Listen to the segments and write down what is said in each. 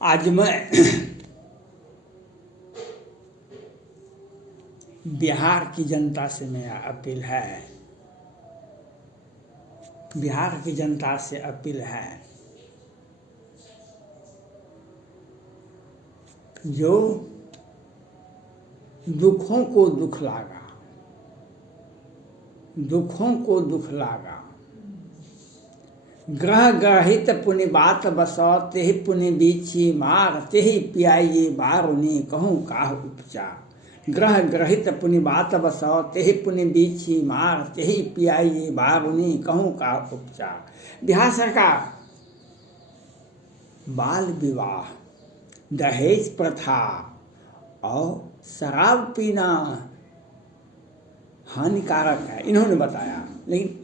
आज मैं बिहार की जनता से मेरा अपील है, बिहार की जनता से अपील है, जो दुखों को दुख लागा, दुखों को दुख लागा, ग्रह ग्रहित पुनि बात बसौ, तेहि पुनि बीछी मार, तेहि पियाइए बारुनि कहूँ काह उपचार। ग्रह ग्रहित पुनि बात बसौ, तेहि पुनि बीछी मार, तेहि पियाइए बारुनि कहूँ काह उपचार। बिहार सरकार बाल विवाह, दहेज प्रथा और शराब पीना हानिकारक है, इन्होंने बताया। लेकिन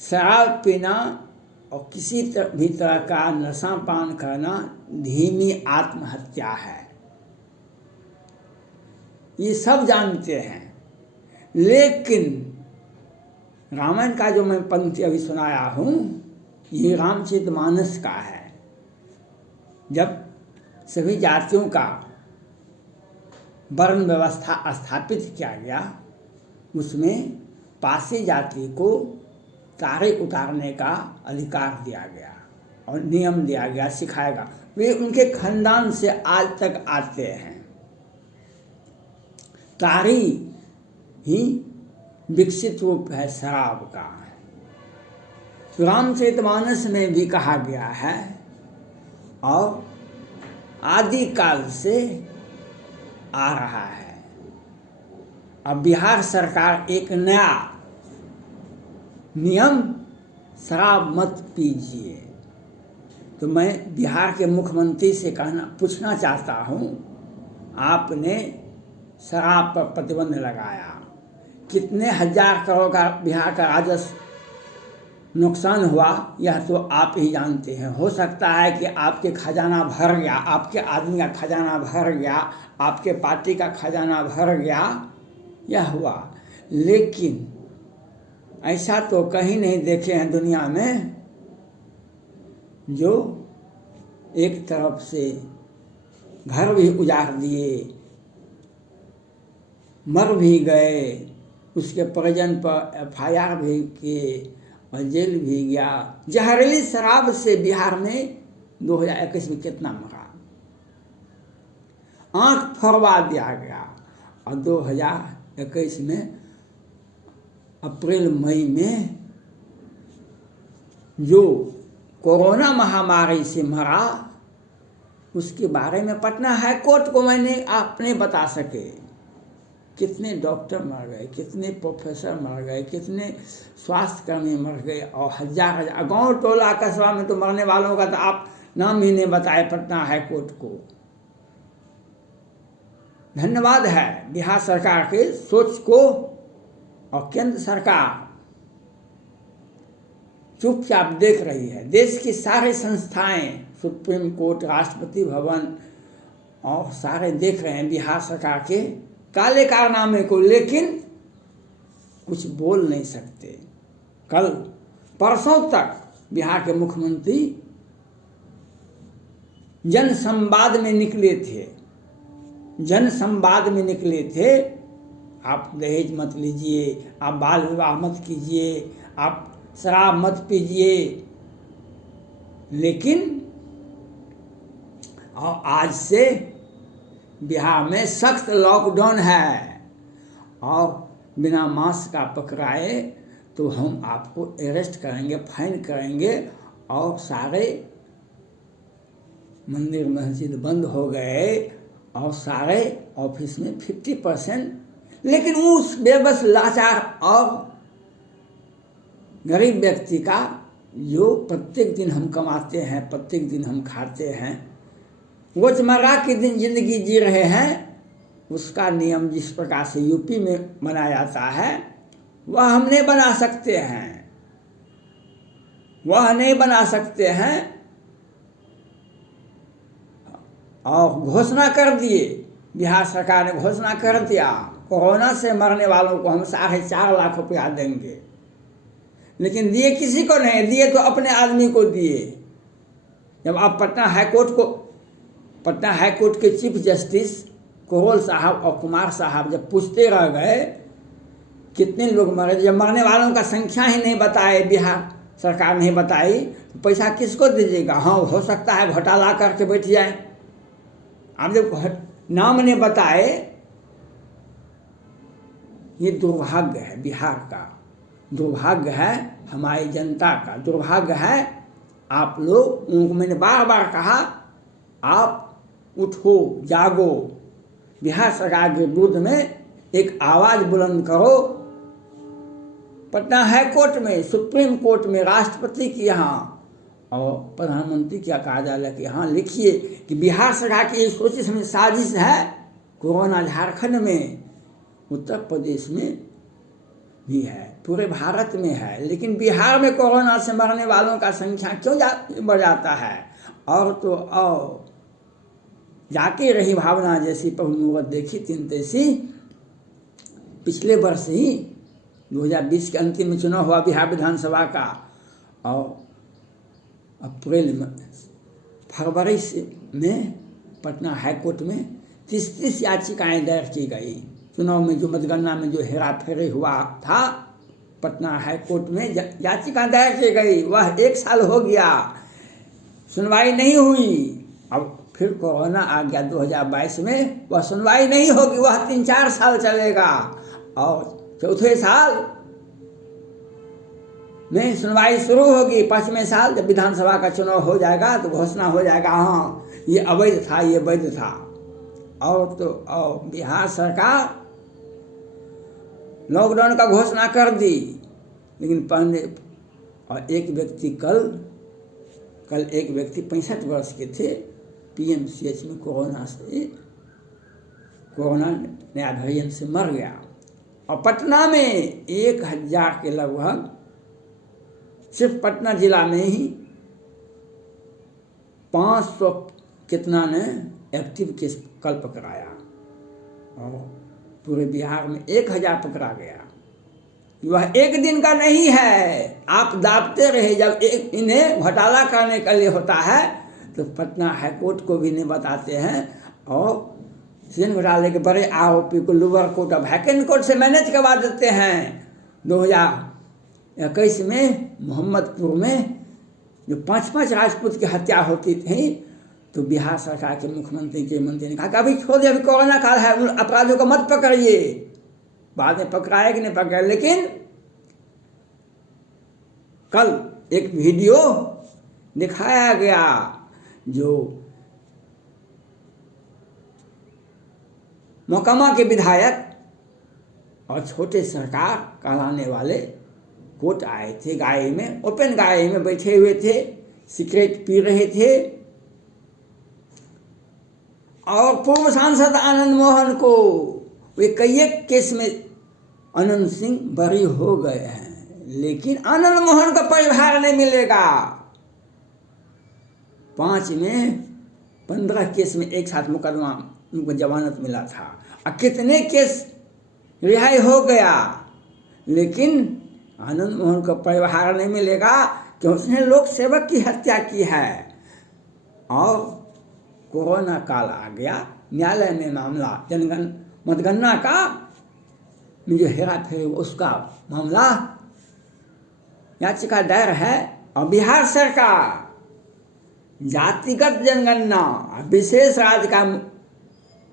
शराब पीना और किसी भी तरह का नशा पान करना धीमी आत्महत्या है, ये सब जानते हैं। लेकिन रामायण का जो मैं पंक्ति अभी सुनाया हूँ, ये रामचरितमानस का है। जब सभी जातियों का वर्ण व्यवस्था स्थापित किया गया, उसमें पासी जाति को तारे उतारने का अधिकार दिया गया और नियम दिया गया, सिखाएगा। वे उनके खानदान से आज तक आते हैं। तारी ही विकसित रूप है शराब का। रामचरितमानस में भी कहा गया है और आदिकाल से आ रहा है। अब बिहार सरकार एक नया नियम, शराब मत पीजिए, तो मैं बिहार के मुख्यमंत्री से पूछना चाहता हूँ, आपने शराब पर प्रतिबंध लगाया, कितने हजार करोड़ का बिहार का राजस्व नुकसान हुआ, यह तो आप ही जानते हैं। हो सकता है कि आपके खजाना भर गया, आपके आदमी का खजाना भर गया, आपके पार्टी का खजाना भर गया, यह हुआ। लेकिन ऐसा तो कहीं नहीं देखे हैं दुनिया में, जो एक तरफ से घर भी उजाड़ दिए, मर भी गए, उसके परिजन पर FIR भी किए और जेल भी गया। जहरीली शराब से बिहार में 2021 में कितना मरा, आंख फोड़वा दिया गया। और 2021 में अप्रैल मई में जो कोरोना महामारी से मरा, उसके बारे में पटना हाई कोर्ट को मैंने आपने बता सके कितने डॉक्टर मर गए, कितने प्रोफेसर मर गए, कितने स्वास्थ्य कर्मी मर गए, और हजार हजार गाँव टोला कस्बा में तो मरने वालों का तो आप नाम ही नहीं बताए पटना हाई कोर्ट को। धन्यवाद है बिहार सरकार के सोच को, और केंद्र सरकार चुपचाप देख रही है। देश की सारी संस्थाएं, सुप्रीम कोर्ट, राष्ट्रपति भवन और सारे देख रहे हैं बिहार सरकार के काले कारनामे को, लेकिन कुछ बोल नहीं सकते। कल परसों तक बिहार के मुख्यमंत्री जन संवाद में निकले थे, जन संवाद में निकले थे, आप दहेज मत लीजिए, आप बाल विवाह मत कीजिए, आप शराब मत पीजिए। लेकिन और आज से बिहार में सख्त लॉकडाउन है, और बिना मास्क का पकड़ाए तो हम आपको अरेस्ट करेंगे, फाइन करेंगे। और सारे मंदिर मस्जिद बंद हो गए और सारे ऑफिस में 50%। लेकिन उस बेबस लाचार और गरीब व्यक्ति का, जो प्रत्येक दिन हम कमाते हैं, प्रत्येक दिन हम खाते हैं, रोजमर्रा की दिन जिंदगी जी रहे हैं, उसका नियम जिस प्रकार से यूपी में बनाया जाता है, वह हम नहीं बना सकते हैं, वह नहीं बना सकते हैं। और घोषणा कर दिए, बिहार सरकार ने घोषणा कर दिया, कोरोना से मरने वालों को हम 4.5 लाख रुपया देंगे। लेकिन दिए किसी को नहीं, दिए तो अपने आदमी को दिए। जब आप पटना हाई कोर्ट को पटना हाई कोर्ट के चीफ जस्टिस करोल साहब और कुमार साहब जब पूछते रह गए कितने लोग मरे, जब मरने वालों का संख्या ही नहीं बताए, बिहार सरकार नहीं बताई, तो पैसा किसको दीजिएगा? हाँ, हो सकता है घोटाला करके बैठ जाए। आप जब नाम नहीं बताए, ये दुर्भाग्य है बिहार का, दुर्भाग्य है हमारी जनता का, दुर्भाग्य है आप लोग। मैंने बार बार कहा, आप उठो, जागो, बिहार सरकार के विरुद्ध में एक आवाज़ बुलंद करो। पटना हाई कोर्ट में, सुप्रीम कोर्ट में, राष्ट्रपति के यहाँ और प्रधानमंत्री के कार्यालय के यहाँ लिखिए कि बिहार सरकार की एक सोची समझी साजिश है। कोरोना झारखंड में, उत्तर प्रदेश में भी है, पूरे भारत में है, लेकिन बिहार में कोरोना से मरने वालों का संख्या क्यों बढ़ जाता है? और तो और जाके रही भावना जैसी प्रभु मुहूर्त देखी तीन तैसी। पिछले वर्ष ही 2020 के अंतिम में चुनाव हुआ बिहार विधानसभा का, और अप्रैल में, फरवरी में पटना हाई कोर्ट में 30 याचिकाएं दायर की गई। चुनाव में जो मतगणना में जो हेरा फेरी हुआ था, पटना हाई कोर्ट में याचिका दायर की गई। वह 1 साल हो गया, सुनवाई नहीं हुई। अब फिर कोरोना आ गया 2022 में, वह सुनवाई नहीं होगी, वह 3-4 साल चलेगा। और चौथे साल में सुनवाई शुरू होगी। 5वें साल जब विधानसभा का चुनाव हो जाएगा तो घोषणा हो जाएगा, हाँ ये अवैध था, ये वैध था। और तो और बिहार सरकार लॉकडाउन का घोषणा कर दी, लेकिन पहले, और एक व्यक्ति कल एक व्यक्ति 65 वर्ष के थे, PMCH में कोरोना नया वेरिएंट से मर गया। और पटना में 1000 के लगभग, सिर्फ पटना जिला में ही 500 कितना ने एक्टिव केस कल पकड़ाया, और पूरे बिहार में 1000 पकड़ा गया। वह एक दिन का नहीं है, आप दाबते रहे। जब इन्हें घोटाला करने के लिए होता है तो पटना हाई कोर्ट को भी नहीं बताते हैं, और सीएन घोटाले के बड़े आरोपी को lower court of vacant court से मैनेज करवा देते हैं। 2021 में मोहम्मदपुर में जो 5 राजपूत की हत्या होती थी, तो बिहार सरकार के मुख्यमंत्री के मंत्री ने कहा कि अभी छोड़िए, अभी कोरोना काल है, उन अपराधियों को मत पकड़िए। बाद में पकड़ाया कि नहीं पकड़ा, लेकिन कल एक वीडियो दिखाया गया जो मोकामा के विधायक और छोटे सरकार कहलाने वाले कोर्ट आए थे, गाड़ी में, ओपन गाड़ी में बैठे हुए थे, सिगरेट पी रहे थे, और पूर्व सांसद आनंद मोहन को वे कई एक केस में अनंत सिंह बरी हो गए हैं, लेकिन आनंद मोहन का परिवार नहीं मिलेगा। 5 में 15 केस में एक साथ मुकदमा, उनको जमानत मिला था, और कितने केस रिहाई हो गया, लेकिन आनंद मोहन का परिवार नहीं मिलेगा कि उसने लोक सेवक की हत्या की है। और कोरोना काल आ गया, न्यायालय में मामला मतगणना का जो हेरा फेरी उसका मामला याचिका दायर है, और बिहार सरकार जातिगत जनगणना, विशेष राज्य का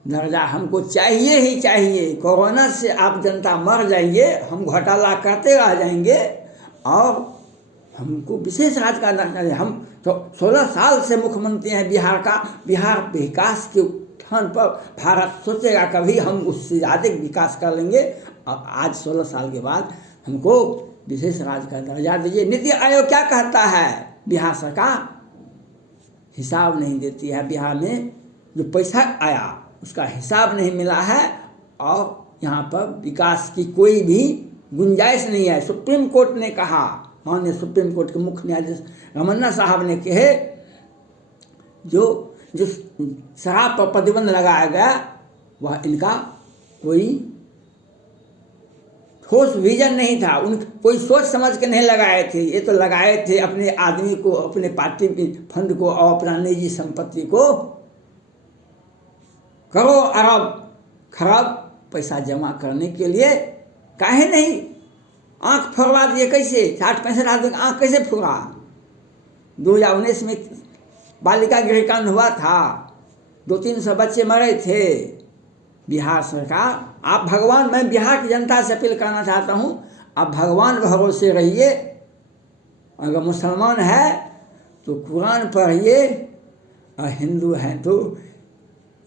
दर्जा हमको चाहिए ही चाहिए। कोरोना से आप जनता मर जाइए, हम घोटाला करते रह जाएंगे, और हमको विशेष राज्य का दर्जा। हम तो 16 साल से मुख्यमंत्री हैं बिहार का। बिहार विकास के उत्थान पर भारत सोचेगा कभी हम उससे ज़्यादा विकास कर लेंगे, और आज 16 साल के बाद हमको विशेष राज्य का दर्जा दीजिए। नीति आयोग क्या कहता है? बिहार सरकार हिसाब नहीं देती है। बिहार में जो पैसा आया उसका हिसाब नहीं मिला है, और यहाँ पर विकास की कोई भी गुंजाइश नहीं है। सुप्रीम कोर्ट ने कहा, माननीय सुप्रीम कोर्ट के मुख्य न्यायाधीश रमन्ना साहब ने कहे, जो शराब पर प्रतिबंध लगाया गया वह इनका कोई ठोस विजन नहीं था, उन कोई सोच समझ के नहीं लगाए थे। ये तो लगाए थे अपने आदमी को, अपने पार्टी फंड को, और अपना निजी संपत्ति को करो अरब खरब पैसा जमा करने के लिए, काहे नहीं आँख फोड़वा दिए। कैसे 60-65 आदमी आँख कैसे फोड़ा? 2019 में बालिका गृह कांड हुआ था, 200-300 बच्चे मरे थे। बिहार सरकार, आप भगवान, मैं बिहार की जनता से अपील करना चाहता हूँ, आप भगवान भरोसे रहिए। अगर मुसलमान है तो कुरान पढ़िए, और हिंदू हैं तो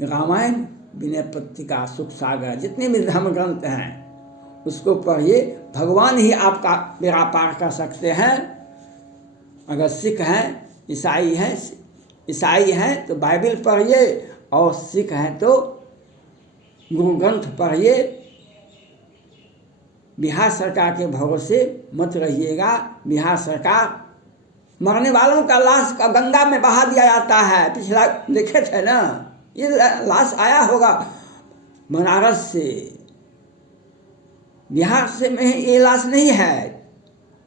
रामायण, विनय पत्रिका, सुख सागर, जितने भी धर्म ग्रंथ हैं उसको पढ़िए। भगवान ही आपका बेड़ा पार कर सकते हैं। अगर सिख हैं, ईसाई हैं तो बाइबल पढ़िए, और सिख हैं तो गुरु ग्रंथ पढ़िए। बिहार सरकार के भरोसे मत रहिएगा। बिहार सरकार, मरने वालों का लाश का गंगा में बहा दिया जाता है। पिछला देखे थे ना, ये लाश आया होगा बनारस से, बिहार से में ये लाश नहीं है।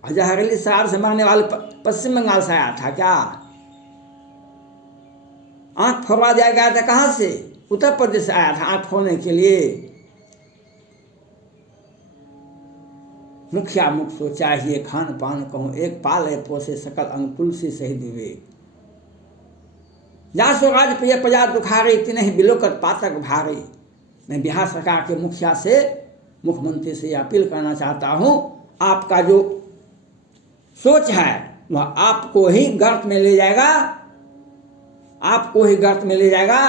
जहरीली शराब से मरने वाले पश्चिम बंगाल से आया था क्या? आंख फोड़वा दिया गया था, कहाँ से? उत्तर प्रदेश से आया था आंख फोड़ने के लिए। मुखिया मुख सो चाहिए, खान पान कहूँ एक पाले पोसे, सकल अंग तुलसी सही विवेक। जा सो राज प्रिय प्रजा दुखारी, तिन्हि बिलोकत पातक भारी। मैं बिहार सरकार के मुखिया से, मुख्यमंत्री से अपील करना चाहता हूँ, आपका जो सोच है वह आपको ही गर्त में ले जाएगा, आपको ही गर्त में ले जाएगा।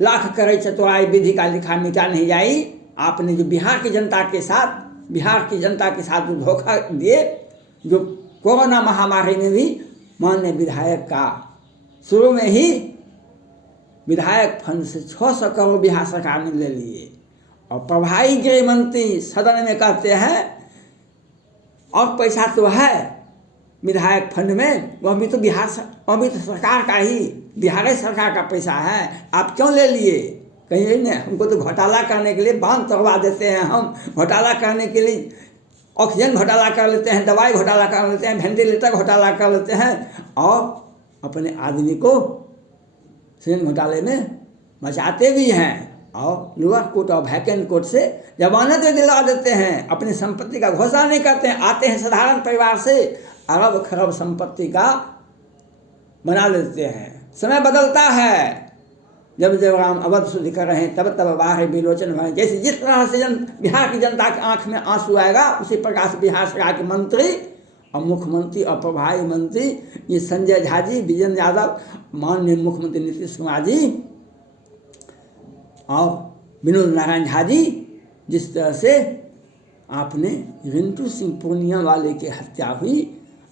लाख करे चतुराई, विधि का लिखा मिटा नहीं जाई। आपने जो बिहार की जनता के साथ जो धोखा दिए, जो कोरोना महामारी में भी माननीय विधायक का शुरू में ही विधायक फंड से 600 करोड़ बिहार सरकार ने ले लिए, और प्रभारी गृह मंत्री सदन में कहते हैं और पैसा तो है विधायक फंड में, वह भी तो सरकार का ही, बिहार सरकार का पैसा है, आप क्यों ले लिए? कहीं नहीं, हमको तो घोटाला करने के लिए बांध तोड़वा देते हैं। हम घोटाला करने के लिए ऑक्सीजन घोटाला कर लेते हैं, दवाई घोटाला कर लेते हैं, वेंटिलेटर घोटाला कर लेते हैं, और अपने आदमी को सीजन घोटाले में बचाते भी हैं, और लोअर कोर्ट और वैकेंट कोर्ट से जमानत दिला देते हैं। अपनी संपत्ति का घोषणा नहीं करते हैं। आते हैं साधारण परिवार से, अरब खरब संपत्ति का बना देते हैं। समय बदलता है, जब राम अवध शुद्धि कर रहे हैं तब बाहर विलोचन भरे। जैसे जिस तरह से बिहार की जनता की आंख में आंसू आएगा, उसी प्रकार से बिहार सरकार के मंत्री और मुख्यमंत्री और प्रभारी मंत्री ये संजय झा जी, विजेंद्र यादव, माननीय मुख्यमंत्री नीतीश कुमार जी और विनोद नारायण झा जी, जिस तरह से आपने रिंटू सिंह पूर्णिया वाले की हत्या हुई,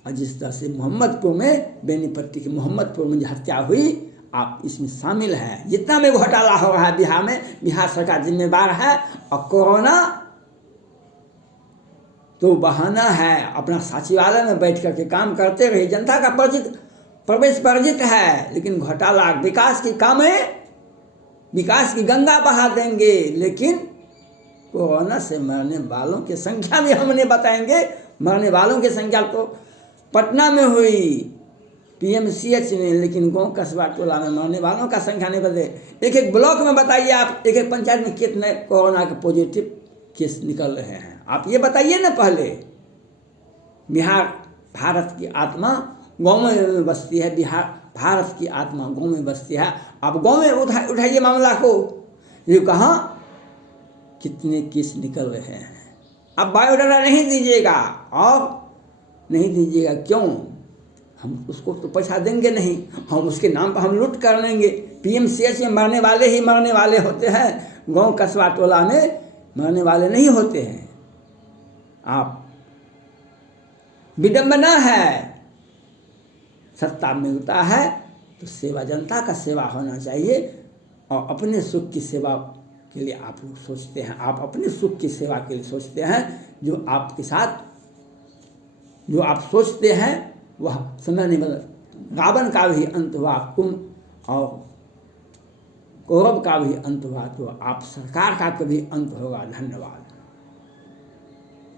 और जिस तरह से मोहम्मदपुर में, बेनीपट्टी के मोहम्मदपुर में जो हत्या हुई, आप इसमें शामिल हैं। जितना भी घोटाला हो रहा है बिहार में, बिहार सरकार जिम्मेदार है। और कोरोना तो बहाना है, अपना सचिवालय में बैठ करके काम करते रहे। जनता का प्रवेश वर्जित है, लेकिन घोटाला विकास की कामें, विकास की गंगा बहा देंगे, लेकिन कोरोना से मरने वालों की संख्या भी हम नहीं बताएंगे। मरने वालों की संख्या तो पटना में हुई, PMCH में, लेकिन गाँव कस्बा टोला में मरने वालों का संख्या नहीं बदले। एक ब्लॉक में बताइए आप, एक पंचायत में कितने कोरोना के पॉजिटिव केस निकल रहे हैं, आप ये बताइए ना पहले। बिहार भारत की आत्मा गाँव में बसती है, बिहार भारत की आत्मा गाँव में बसती है। आप गाँव में उठाइए मामला को, ये कहाँ कितने केस निकल रहे हैं। आप बायोडाटा नहीं दीजिएगा, और नहीं दीजिएगा क्यों? हम उसको तो पैसा देंगे नहीं, हम उसके नाम पर हम लूट कर लेंगे। PMCH में मरने वाले ही मरने वाले होते हैं, गांव कस्बा टोला में मरने वाले नहीं होते हैं। आप विडंबना है, सत्ता मिलता है तो सेवा, जनता का सेवा होना चाहिए, और अपने सुख की सेवा के लिए आप लोग सोचते हैं, आप अपने सुख की सेवा के लिए सोचते हैं। जो आपके साथ जो आप सोचते हैं वह समय नहीं बदल। रावण का भी अंत हुआ, कुंभ और कौरव का भी अंत हुआ, तो आप सरकार का कभी अंत होगा। धन्यवाद।